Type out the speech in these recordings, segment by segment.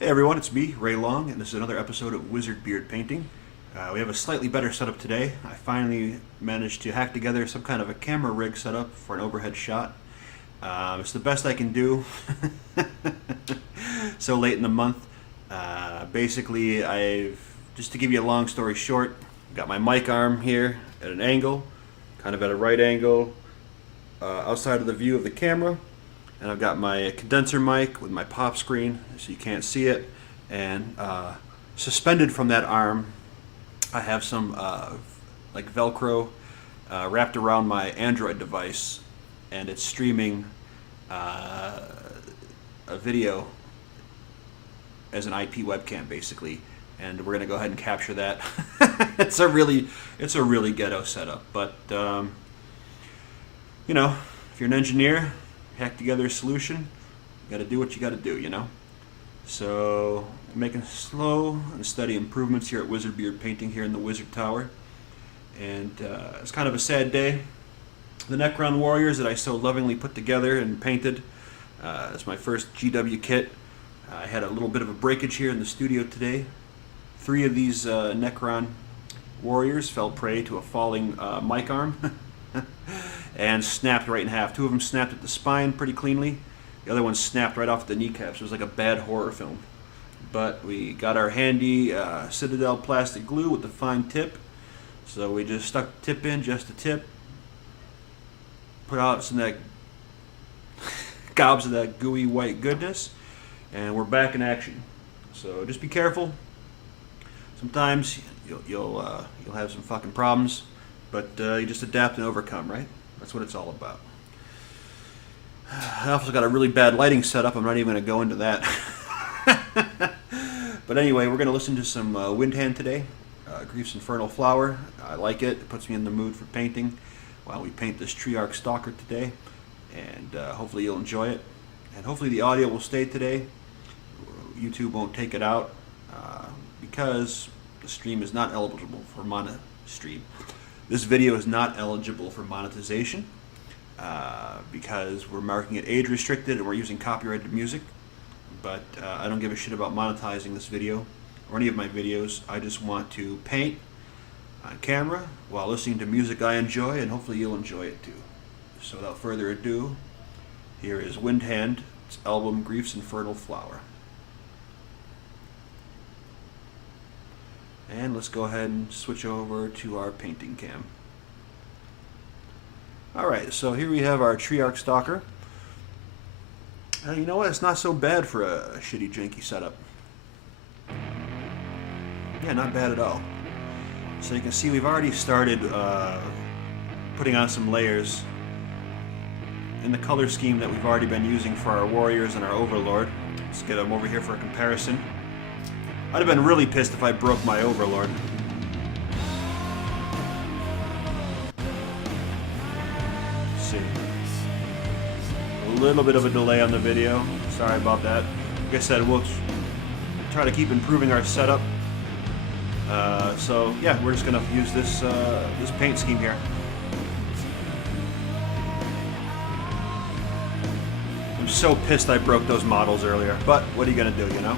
Hey everyone, it's me, Ray Long, and this is another episode of Wizard Beard Painting. We have a slightly better setup today. I finally managed to hack together some kind of a camera rig setup for an overhead shot. It's the best I can do so late in the month. Basically, just to give you a long story short, I've got my mic arm here at an angle, kind of at a right angle, outside of the view of the camera. And I've got my condenser mic with my pop screen so you can't see it, and suspended from that arm I have some like Velcro wrapped around my Android device, and it's streaming a video as an IP webcam basically, and we're gonna go ahead and capture that. It's a really ghetto setup, but you know, if you're an engineer, hack together a solution, you got to do what you got to do, you know. So making slow and steady improvements here at Wizard Beard Painting here in the Wizard Tower, and it's kind of a sad day. The Necron Warriors that I so lovingly put together and painted, it's my first GW kit. I had a little bit of a breakage here in the studio today. 3 of these Necron Warriors fell prey to a falling mic arm and snapped right in half. 2 of them snapped at the spine pretty cleanly. The other one snapped right off the kneecaps. It was like a bad horror film. But we got our handy Citadel plastic glue with the fine tip. So we just stuck the tip in, just the tip. Put out some of that gobs of that gooey white goodness. And we're back in action. So just be careful. Sometimes you'll have some fucking problems. But you just adapt and overcome, right? That's what it's all about. I also got a really bad lighting setup. I'm not even going to go into that. But anyway, we're going to listen to some Windhand today. Grief's Infernal Flower. I like it. It puts me in the mood for painting while we paint this Triarch Stalker today. And hopefully you'll enjoy it. And hopefully the audio will stay today. YouTube won't take it out because the stream is not eligible for stream. This video is not eligible for monetization because we're marking it age restricted and we're using copyrighted music. But I don't give a shit about monetizing this video or any of my videos. I just want to paint on camera while listening to music I enjoy, and hopefully you'll enjoy it too. So without further ado, here is Windhand, its album Grief's Infernal Flower. And let's go ahead and switch over to our painting cam. Alright, so here we have our Triarch Stalker. You know what? It's not so bad for a shitty, janky setup. Yeah, not bad at all. So you can see we've already started putting on some layers in the color scheme that we've already been using for our warriors and our overlord. Let's get them over here for a comparison. I'd have been really pissed if I broke my overlord. Let's see. A little bit of a delay on the video. Sorry about that. Like I said, we'll try to keep improving our setup. So yeah, we're just gonna use this this paint scheme here. I'm so pissed I broke those models earlier, but what are you gonna do, you know?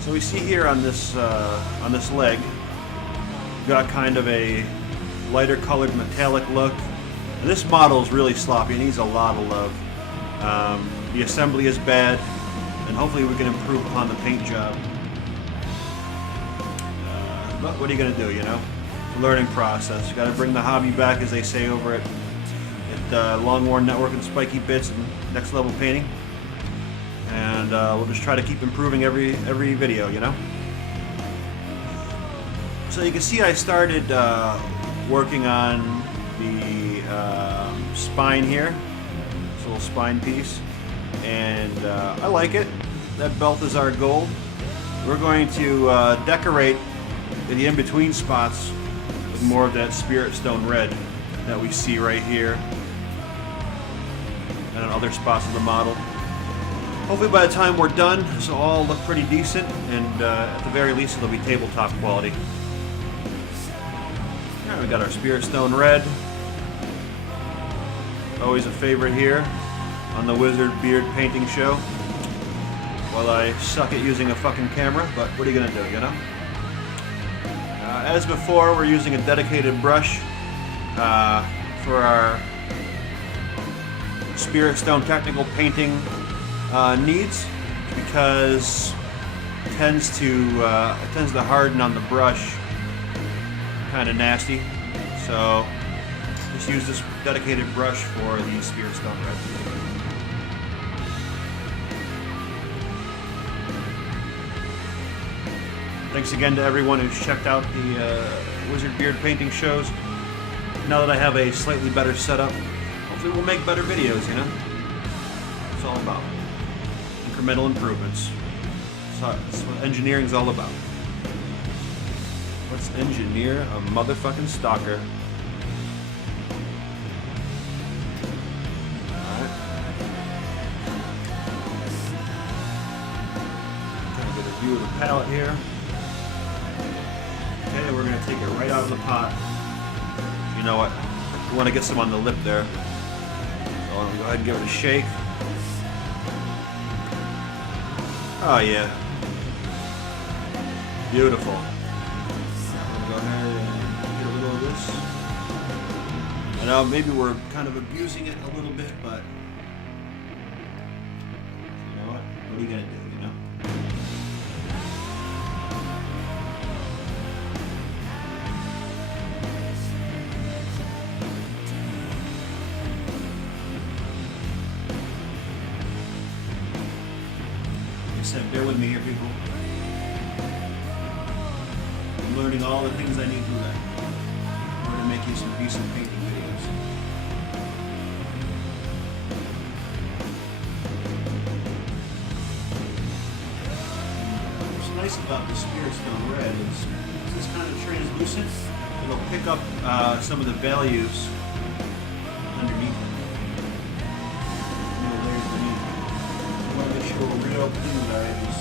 So we see here on this leg, we've got kind of a lighter colored metallic look. And this model is really sloppy. It needs a lot of love. The assembly is bad, and hopefully we can improve upon the paint job. But what are you going to do, you know? It's a learning process. You got to bring the hobby back, as they say over at Long-Worn Network and Spiky Bits and Next Level Painting. And we'll just try to keep improving every video, you know? So you can see I started working on the spine here, this little spine piece, and I like it. That belt is our goal. We're going to decorate the in-between spots with more of that Spirit Stone red that we see right here and on other spots of the model. Hopefully by the time we're done, this will all look pretty decent, and at the very least it'll be tabletop quality. Alright, we got our Spirit Stone red. Always a favorite here on the Wizard Beard Painting Show. Well, I suck at using a fucking camera, but what are you gonna do, you know? As before, we're using a dedicated brush for our Spirit Stone technical painting needs, because it tends to harden on the brush, kind of nasty. So just use this dedicated brush for the Spirit Stone red. Thanks again to everyone who's checked out the Wizard Beard painting shows. Now that I have a slightly better setup, hopefully we'll make better videos, you know? It's all about incremental improvements. That's what engineering's all about. Let's engineer a motherfucking stalker. Alright. Trying to get a view of the palette here. Okay, we're going to take it right out of the pot. You know what? We want to get some on the lip there. So I'm going to go ahead and give it a shake. Oh yeah. Beautiful. I'm going to go ahead and get a little of this. I know maybe we're kind of abusing it a little bit, but you know what? What are you going to do, you know? Bear with me here, people. I'm learning all the things I need to learn in order to make you some decent painting videos. What's nice about the Spirit Stone red is it's kind of translucent. It'll pick up some of the values underneath it. Real blue varieties.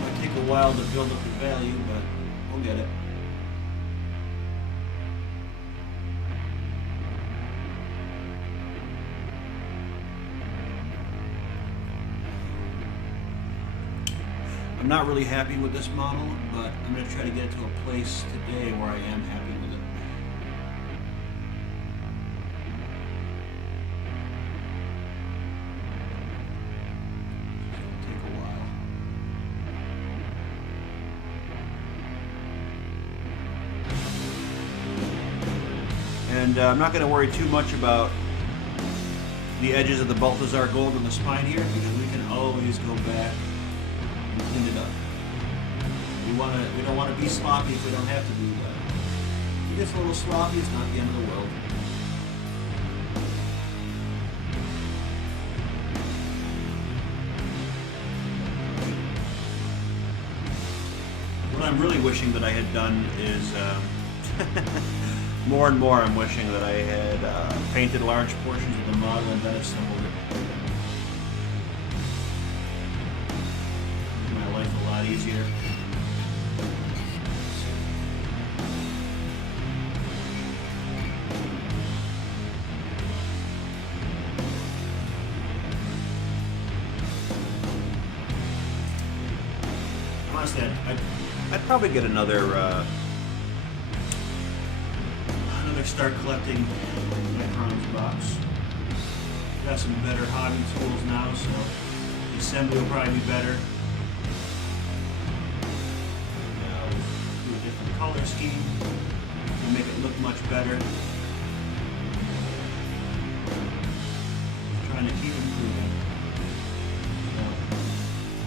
It'll take a while to build up the value, but we'll get it. I'm not really happy with this model, but I'm going to try to get it to a place today where I am happy with it. It'll take a while. And I'm not going to worry too much about the edges of the Balthazar gold on the spine here, because we can always go back and clean it up. We don't want to be sloppy if we don't have to do that. If it gets a little sloppy, it's not the end of the world. What I'm really wishing that I had done is more and more I'm wishing that I had painted large portions of the model and then assembled it. Made my life a lot easier. Honestly, I'd probably get another start collecting Necron's box. Got some better hobby tools now, so the assembly will probably be better. Do a different color scheme to make it look much better. Trying to keep improving.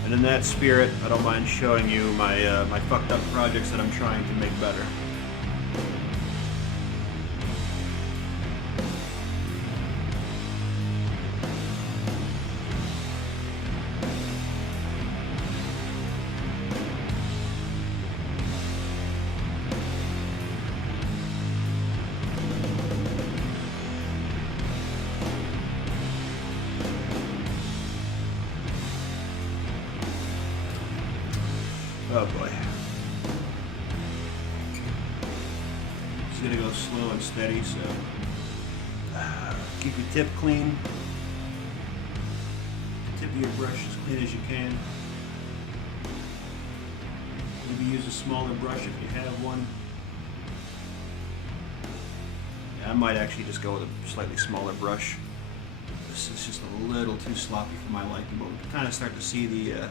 And in that spirit, I don't mind showing you my my fucked up projects that I'm trying to make better. Oh boy. Just gonna go slow and steady, so keep your tip clean. The tip of your brush as clean as you can. Maybe use a smaller brush if you have one. Yeah, I might actually just go with a slightly smaller brush. This is just a little too sloppy for my liking, but we can kind of start to see the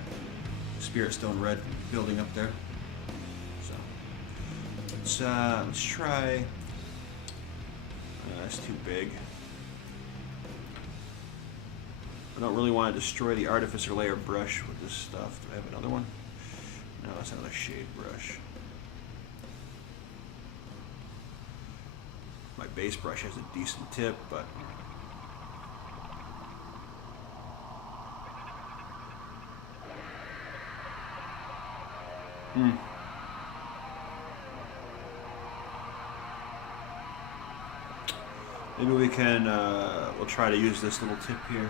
Spirit Stone red building up there. So let's try. That's too big. I don't really want to destroy the Artificer layer brush with this stuff. Do I have another one? No, that's another shade brush. My base brush has a decent tip, but maybe we can, we'll try to use this little tip here.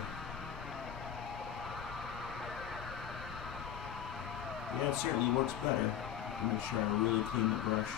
Yeah, it certainly works better. I'm make sure I really clean the brush.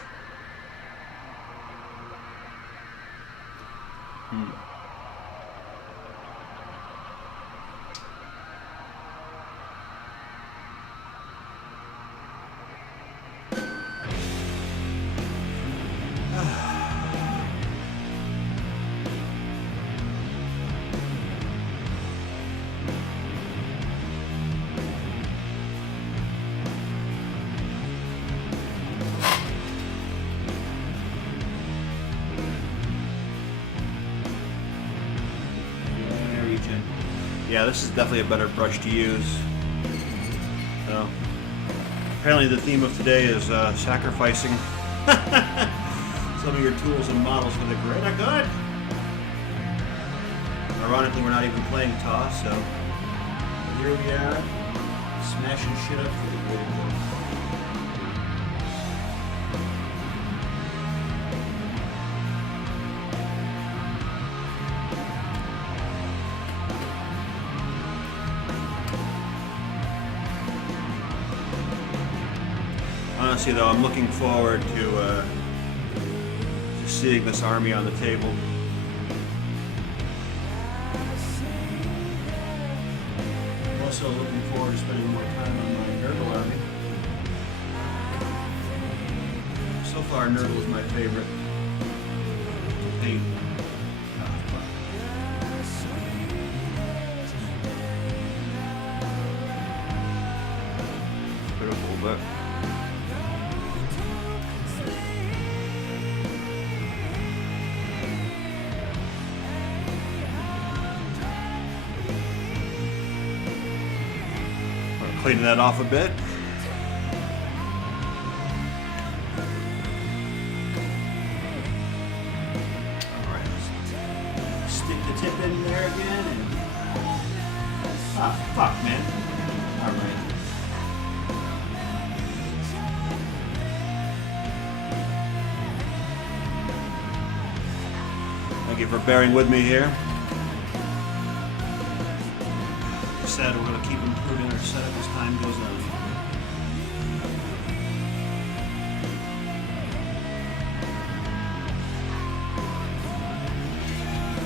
Yeah, this is definitely a better brush to use. So, apparently the theme of today is sacrificing some of your tools and models for the greater good. Ironically, we're not even playing toss, so here we are, smashing shit up for the greater good. Honestly, though, I'm looking forward to seeing this army on the table. I'm also looking forward to spending more time on my Nurgle army. So far, Nurgle is my favorite to paint. Put up a little bit. Cleaning that off a bit. Alright. Stick the tip in there again and... Ah, fuck, man. Alright. Thank you for bearing with me here. Said we're going to keep improving our setup as time goes on.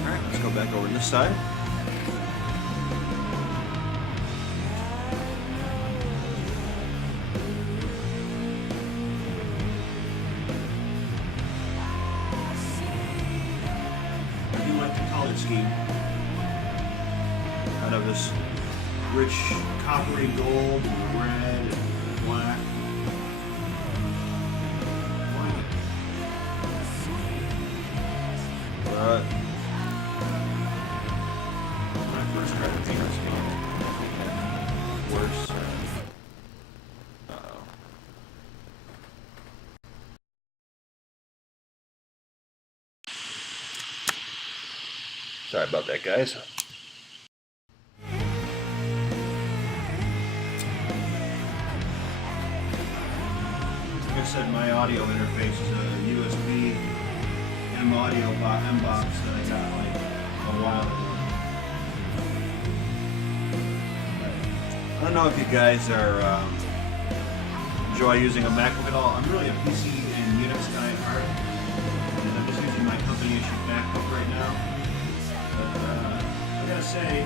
Alright, let's go back over to this side. I do like the color scheme. Kind of this rich coppery gold and red and black. But when I first tried to paint this game, worse. Uh-oh. Sorry about that, guys. Like I said, my audio interface is a USB M audio M box that I got like a while ago. I don't know if you guys are enjoy using a MacBook at all. I'm really a PC and Unix guy at heart. any issue backed up right now. But I gotta say, I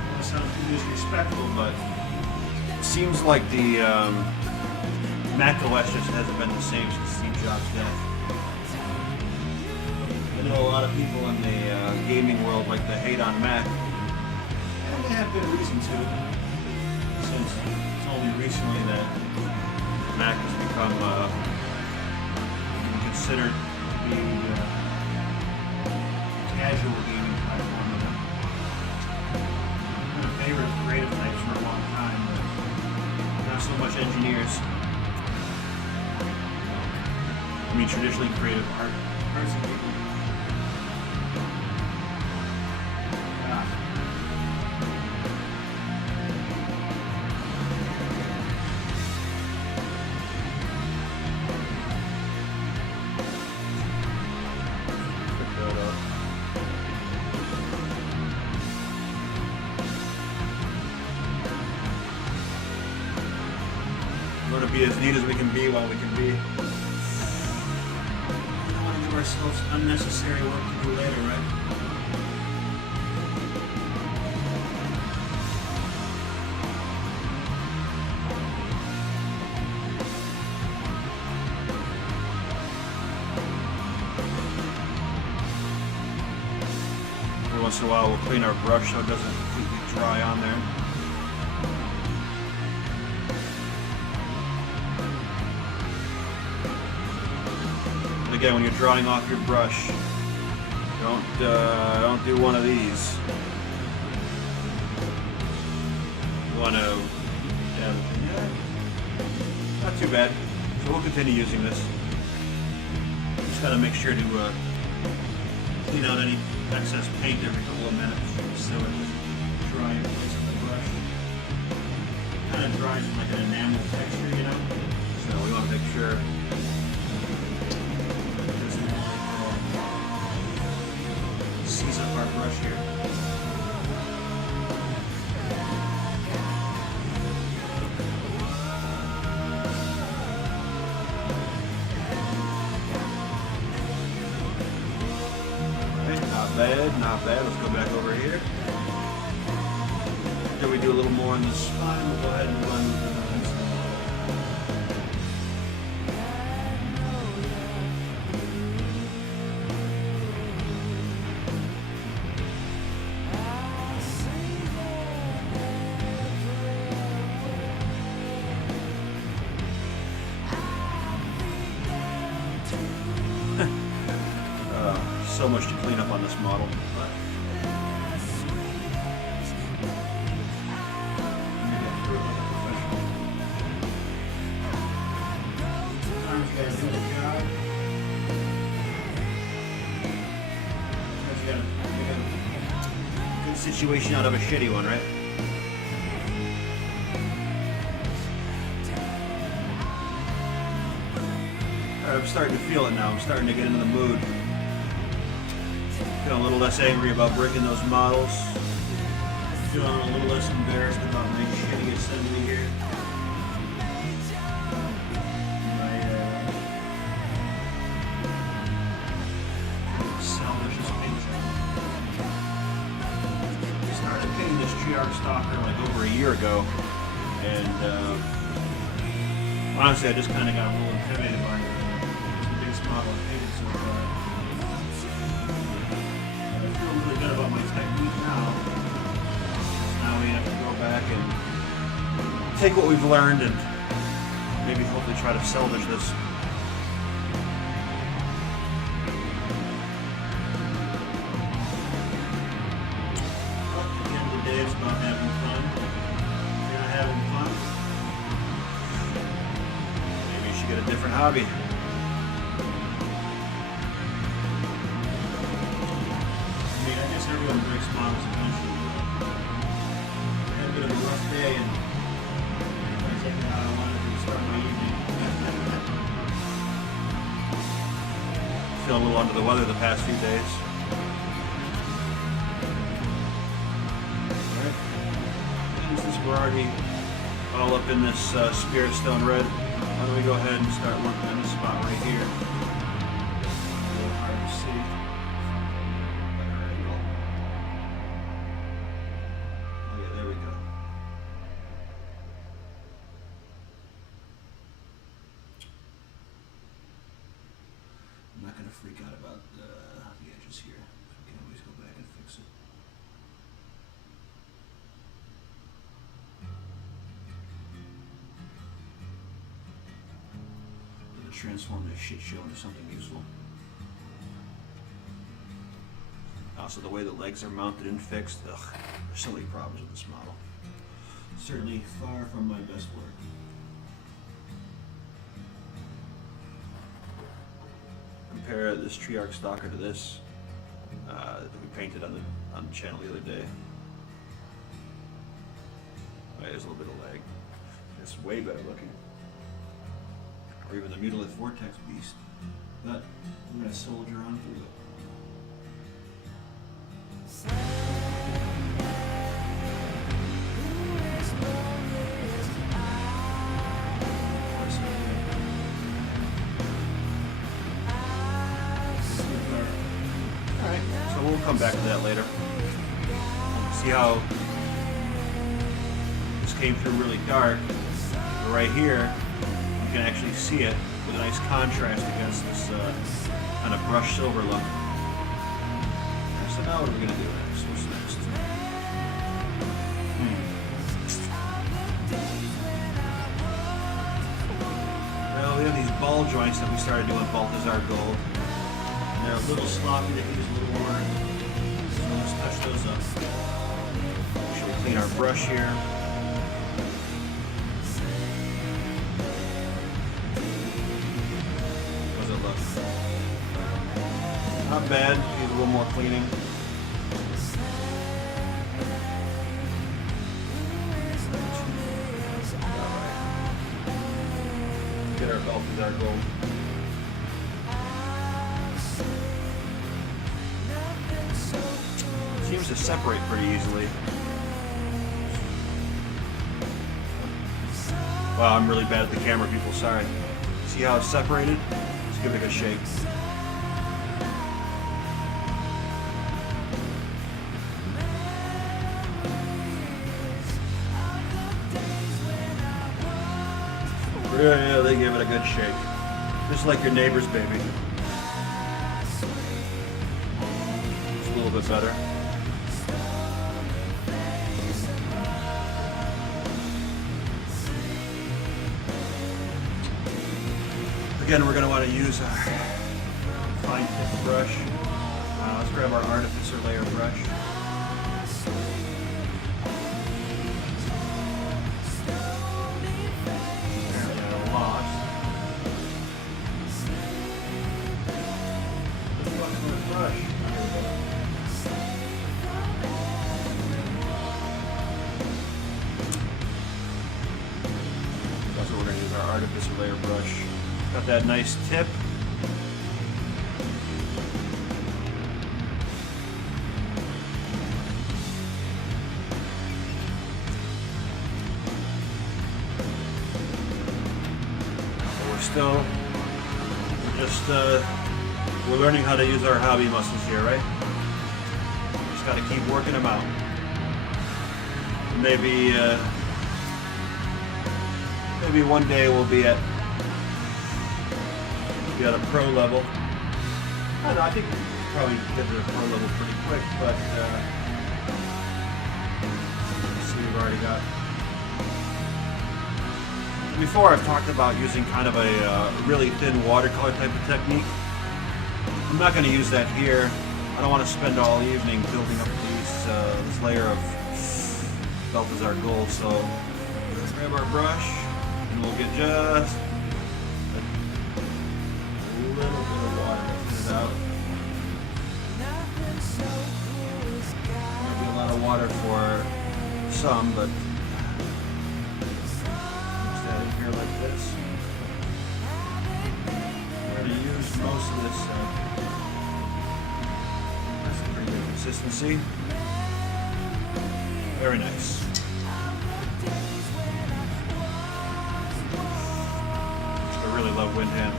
don't want to sound too disrespectful, but it seems like the Mac OS just hasn't been the same since Steve Jobs' death. I know a lot of people in the gaming world like to hate on Mac, and they have good reason to, since it's only recently that Mac has become considered to be a casual gaming platform. I've been a favorite of creative types for a long time, but not so much engineers. I mean, traditionally creative arts and people. We're going to be as neat as we can be while we can be. We don't want to give ourselves unnecessary work to do later, right? Every once in a while we'll clean our brush so it doesn't completely dry on there. Again, when you're drawing off your brush, don't do one of these. You want to, not too bad. So we'll continue using this. Just gotta make sure to clean out any excess paint every couple of minutes so it doesn't dry in place of the brush. It kind of dries in like an enamel texture, you know. So we want to make sure. Seize up our brush here. Alright, not bad, not bad. Let's go back over here. After we do a little more on the spine, we'll go ahead and run with the so much to clean up on this model. Sometimes you gotta do the job. Sometimes you gotta make a good situation out of a shitty one, right? I'm starting to feel it now. I'm starting to get into the mood. Feeling a little less angry about breaking those models. Feeling a little less embarrassed about my shitty assembly here. Salvage this paint. I started painting this Triarch Stalker like over a year ago, and honestly, I just kind of got a little intimidated by the biggest model I painted so far. Really good about my technique now. Now we have to go back and take what we've learned and maybe hopefully try to salvage this. But at the end of the day, it's about having fun. If you're not having fun, maybe you should get a different hobby. Everyone breaks models eventually. I had a bit of a rough day and I checked it out. I wanted to start my evening. Feeling a little under the weather the past few days. Alright. Since we're already all up in this Spirit Stone Red, why don't we go ahead and start working on this spot right here. transform this shit show into something useful. Also, the way the legs are mounted and fixed, ugh, there's so many problems with this model. Certainly far from my best work. Compare this Triarch Stalker to this that we painted on the channel the other day. Oh, there's a little bit of lag. It's way better looking. Or even the Mutilith Vortex Beast. But I'm gonna soldier on through it. Alright, so we'll come back to that later. See how this came through really dark. But right here, you can actually see it with a nice contrast against this kind of brushed silver look. So now what are we going to do next? What's next? Well, we have these ball joints that we started doing Balthazar Gold. And they're a little sloppy, they can use a little more. So let's touch those up. Make sure we clean our brush here. How does it look? Not bad, needs a little more cleaning. Get our Balthazar Gold. Seems to separate pretty easily. Wow, I'm really bad at the camera, people, sorry. See how it's separated? Let's give it a shake. Yeah, they gave it a good shake. Just like your neighbor's baby. It's a little bit better. Again, we're going to want to use our fine tip brush. Let's grab our Artificer layer brush. Artificer layer brush. Got that nice tip. So we're learning how to use our hobby muscles here, right? Just got to keep working them out. Maybe one day we'll be at a pro level. I don't know, I think we probably get to the pro level pretty quick, but let's see, we've already got. Before I've talked about using kind of a really thin watercolor type of technique. I'm not going to use that here. I don't want to spend all evening building up this layer of Balthazar Gold, so let's grab our brush. And we'll get just a little bit of water to clean it out. Might be a lot of water for some, but mix that in here like this. We're going to use most of this. That's a pretty good consistency. Very nice. I really love wind hand.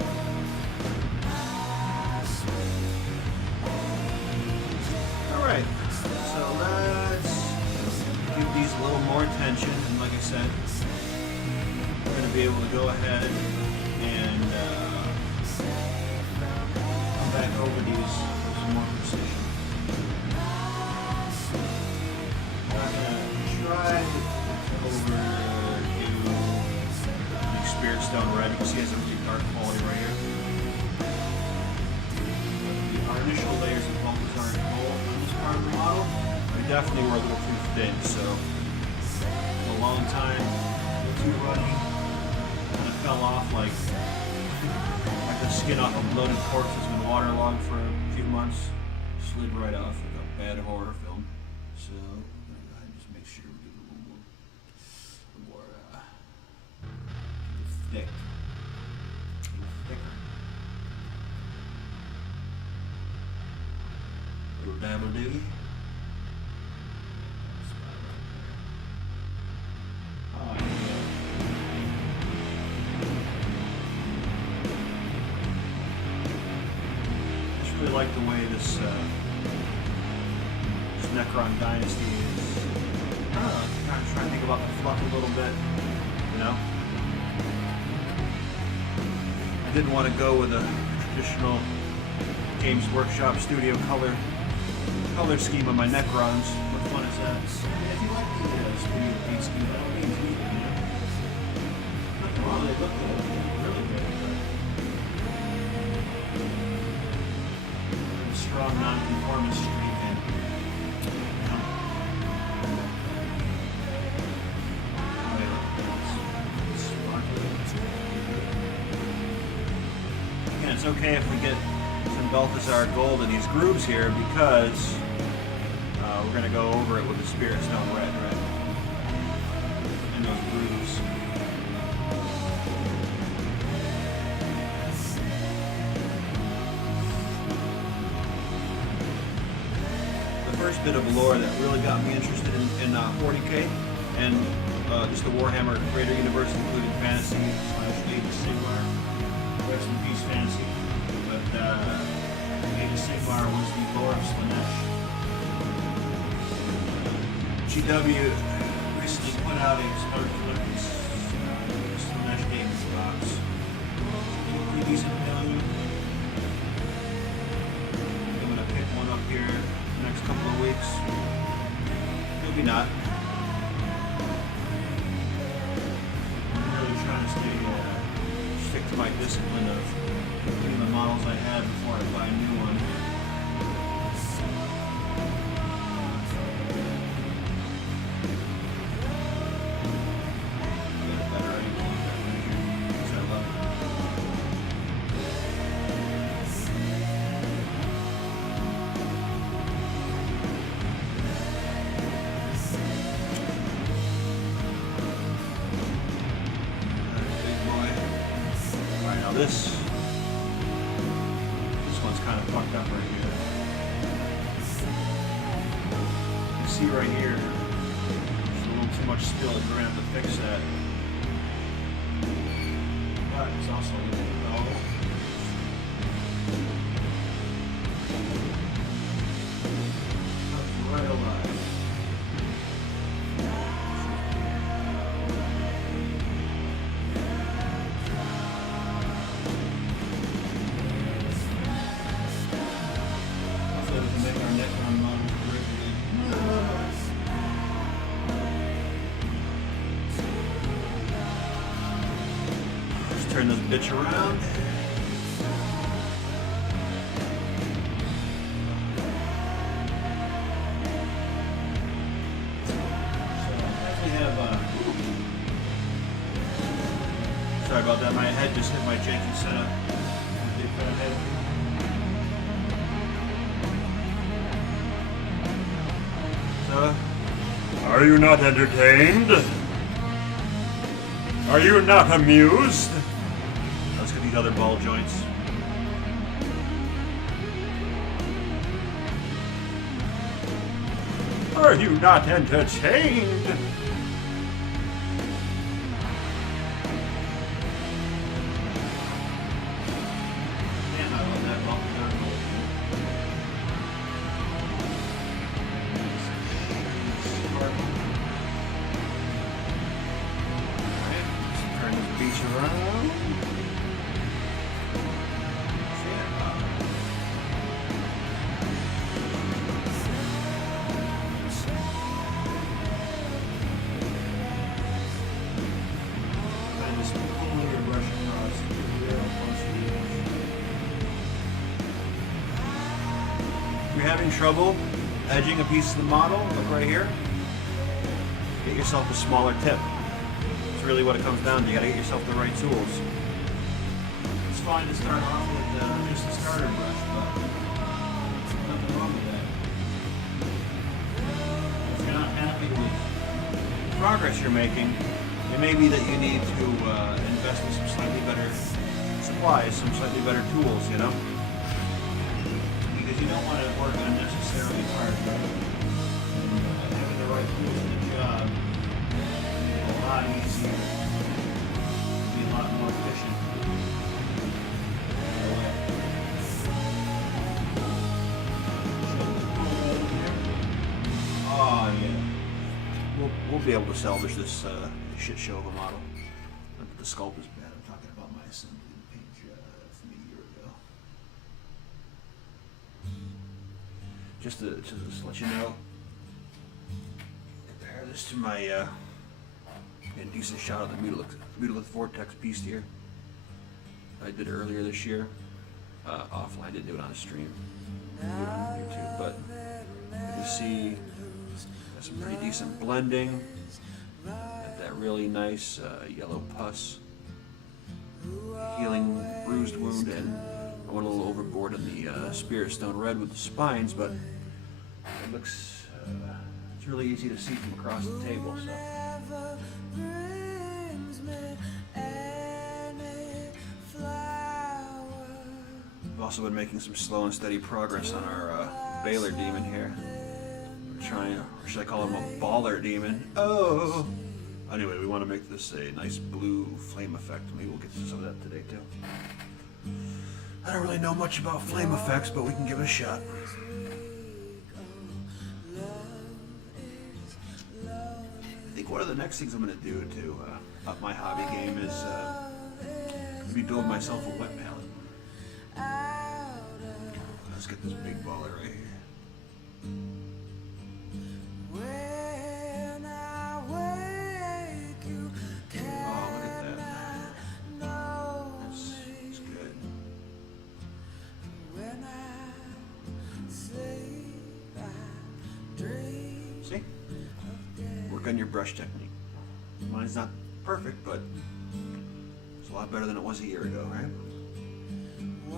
Alright, so let's give these a little more attention, and like I said, we're going to be able to go ahead and come back over these with some more precision. I'm not going to try to overdo the stone red. You can see it has a really dark quality right here. Our initial layers of Balthazar and gold on this part of the model, they definitely were a little too thin, so a long time, a little too runny, kind of fell off like the skin off a bloated corpse that's been waterlogged for a few months. Slid right off like a bad horror film. So I'm gonna go ahead and just make sure we get a little more thick. A little thicker. A little dabble doogie. Oh, yeah. I just really like the way this Necron Dynasty is. I don't know, I'm kind of trying to think about the fluff a little bit, you know? I didn't want to go with a traditional Games Workshop studio color scheme on my Necrons. What fun is that? If you like the studio paint scheme, I don't mean to either, you know? Nothing wrong, they look good, really good, but strong non-conformist streak. It's okay if we get some Balthazar gold in these grooves here because we're going to go over it with the Spirit Stone red, right? In those grooves. The first bit of lore that really got me interested in 40K and just the Warhammer Greater Universe, including fantasy / Age of Sigmar. Rest in peace, fantasy. But Age of Sigmar was the lore of Slanesh. GW recently put out a Spartan Slanesh Games box. Pretty decent value. I'm going to pick one up here the next couple of weeks. Maybe not. I'm really trying to stick to my discipline of completing the models I had before I buy a new one. Get a better idea of that right here, because I love it. This one's kind of fucked up right here. You see right here, there's a little too much spill. We're gonna have to fix that. But it's also a little dull. Right alive. Turn this bitch around. So I actually have sorry about that, my head just hit my janky setup. Big fat head. So, are you not entertained? Are you not amused? Let's get these other ball joints. Are you not entertained? Damn, I love that ball. Alright, let's turn this beach around. having trouble edging a piece of the model, look right here. Get yourself a smaller tip. It's really what it comes down to. You gotta get yourself the right tools. It's fine to start off with just a starter brush, but there's nothing wrong with that. If you're not happy with the progress you're making, it may be that you need to invest in some slightly better supplies, some slightly better tools, you know? Because you don't want to work unnecessarily hard. Having the right tools for the job is a lot easier, be a lot more efficient. Oh yeah. We'll be able to salvage this shit show of a model. The sculpt is bad. I'm talking about my assembly page from a year ago. Just to let you know, compare this to my decent shot of the Mutilith Vortex Beast here. I did earlier this year. Offline, I didn't do it on a stream. I did it on YouTube, but you see some pretty decent blending. Got that really nice yellow pus, healing bruised wound, and I went a little overboard in the Spirit Stone Red with the spines, but it looks, it's really easy to see from across the table. So. I've also been making some slow and steady progress on our Baylor demon here. We're trying, or should I call him a baller demon? Oh! Anyway, we want to make this a nice blue flame effect. Maybe we'll get to some of that today too. I don't really know much about flame effects, but we can give it a shot. I think one of the next things I'm going to do to up my hobby game is maybe build myself a wet palette. Let's get this big baller right here. Work on your brush technique. Mine's not perfect, but it's a lot better than it was a year ago, right? I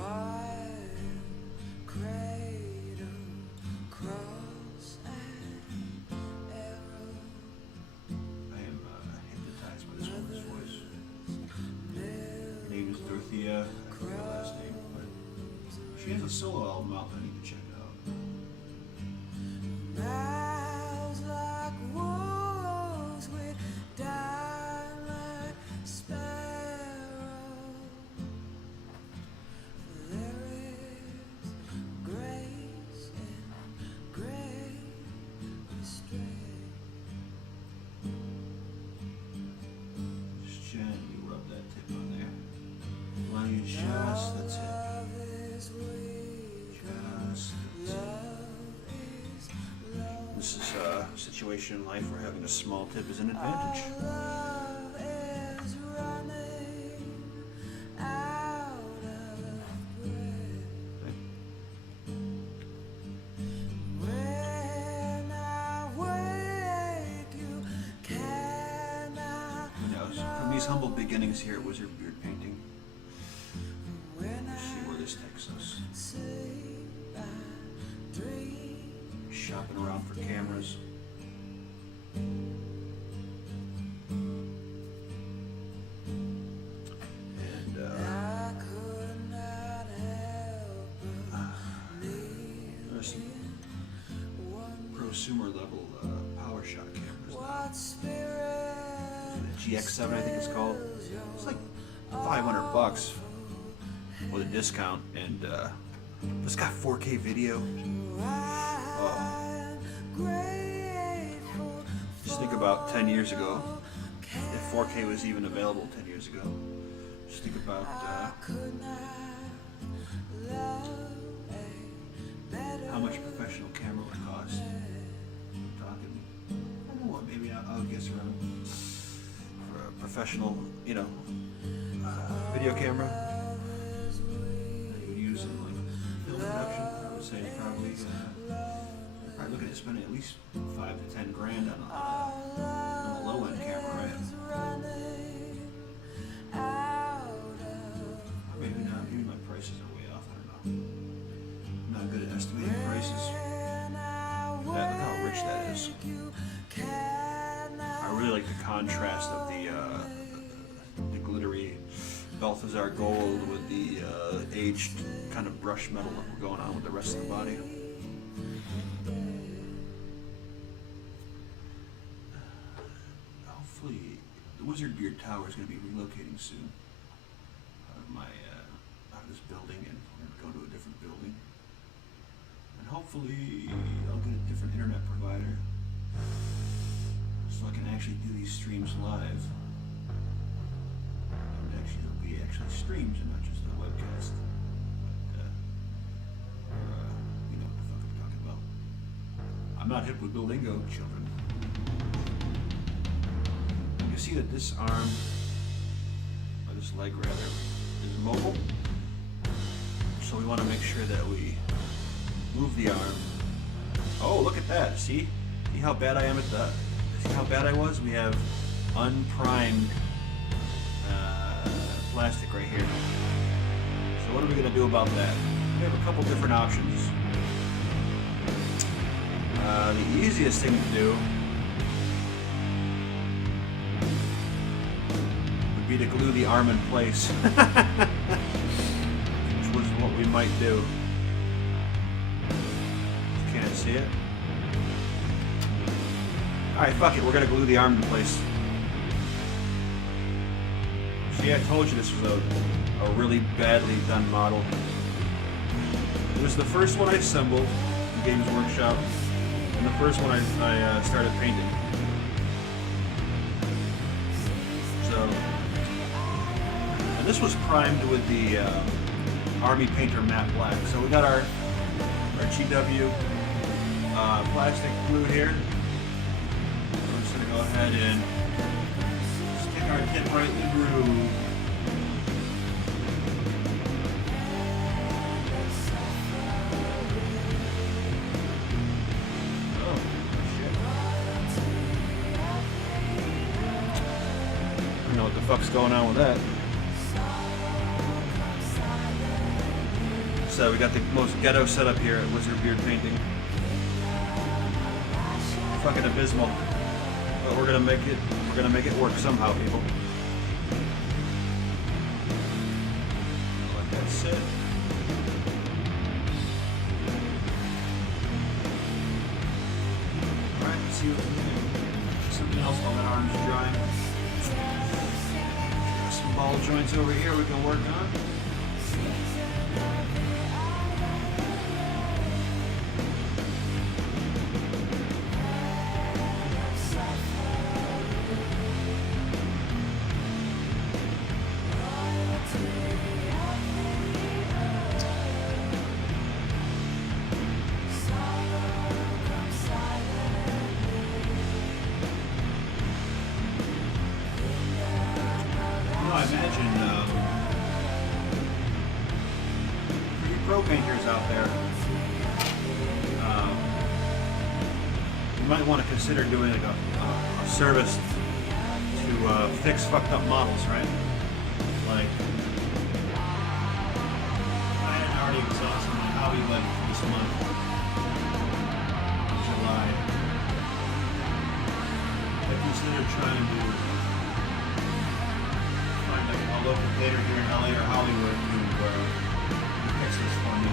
am hypnotized by this woman's voice. Her name is Dorothea. I forget her last name, but she has a solo album out that I need to check out. Just the tip. This is a situation in life where having a small tip is an advantage. Who knows? From these humble beginnings here at Wizard Beard Painting, this takes us. Shopping around for cameras. And there's some prosumer level power shot cameras now. The GX7 I think it's called. It's like $500 with a discount, and it's got 4K video. Just think about 10 years ago, if 4K was even available 10 years ago. Just think about how much a professional camera would cost. I'm talking, I don't know what, maybe I'll guess around for a professional, you know, video camera. Film production, I would would say is probably looking at spending at least 5 to 10 grand on a low end camera, right? Or maybe not. Maybe my prices are way off. I don't know. I'm not good at estimating prices. Look how rich that is. I really like the contrast of the glittery Balthazar gold with the aged kind of brush metal going on with the rest of the body. Hopefully, the Wizard Beard Tower is going to be relocating soon out of this building, and we're going to go to a different building. And hopefully, I'll get a different internet provider so I can actually do these streams live. There'll be actually streams and not just a webcast. But, you know what the fuck I'm talking about. I'm not hip with Buildingo, children. You can see that this arm, or this leg rather, is mobile. So we want to make sure that we move the arm. Oh, look at that. See how bad I am at that? See how bad I was? We have unprimed plastic right here. So what are we going to do about that? We have a couple different options. The easiest thing to do would be to glue the arm in place, which was what we might do. Can't see it. Alright, fuck it, we're going to glue the arm in place. See, I told you this was a really badly done model. It was the first one I assembled in Games Workshop, and the first one I started painting. So, and this was primed with the Army Painter Matte Black. So we got our GW plastic glue here. We're just going to go ahead and stick our tip right in the groove. Oh, shit. I don't know what the fuck's going on with that. So we got the most ghetto setup here at Wizard Beard Painting. Fucking abysmal. But we're gonna make it work somehow, people. Let that sit. Alright, let's see what we can do. Something else while that arm's drying. Got some ball joints over here we can work on. I imagine for you pro painters out there, you might want to consider doing like a service to fix fucked up models, right? Like, I had already exhausted my hobby budget for this month, July. I consider trying to find like a local theater here in LA or Hollywood to fix this for me.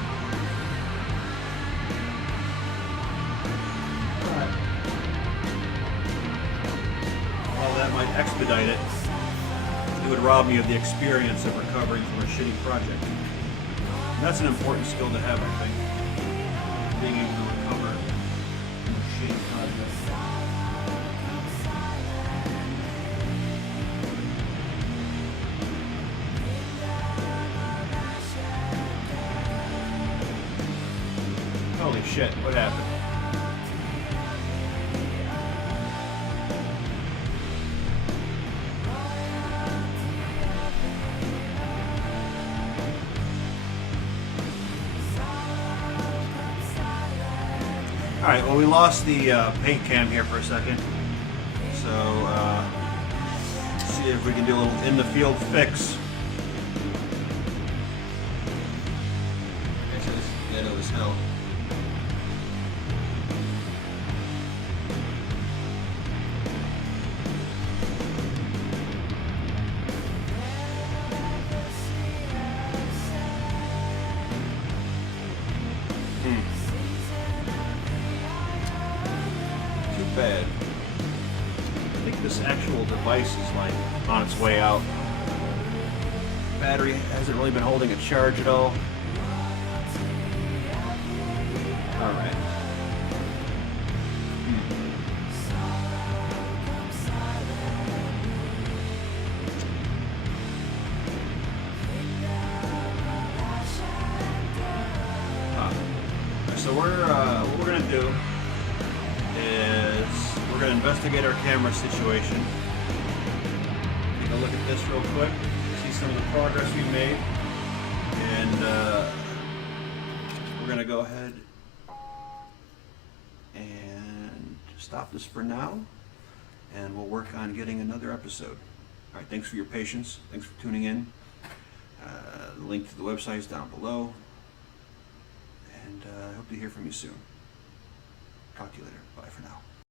Alright. While that might expedite it, it would rob me of the experience of recovering from a shitty project. And that's an important skill to have, I think. Being able to recover from a shitty project. Holy shit, what happened? Alright, well we lost the paint cam here for a second. So, see if we can do a little in-the-field fix. This is ghetto as hell. Bad. I think this actual device is like on its way out. Battery hasn't really been holding a charge at all. Alright. So what we're gonna do is we're going to investigate our camera situation. Take a look at this real quick, see some of the progress we made, and we're going to go ahead and stop this for now, and we'll work on getting another episode. Alright, thanks for your patience, thanks for tuning in. The link to the website is down below, and I hope to hear from you soon. Talk to you later. Bye for now.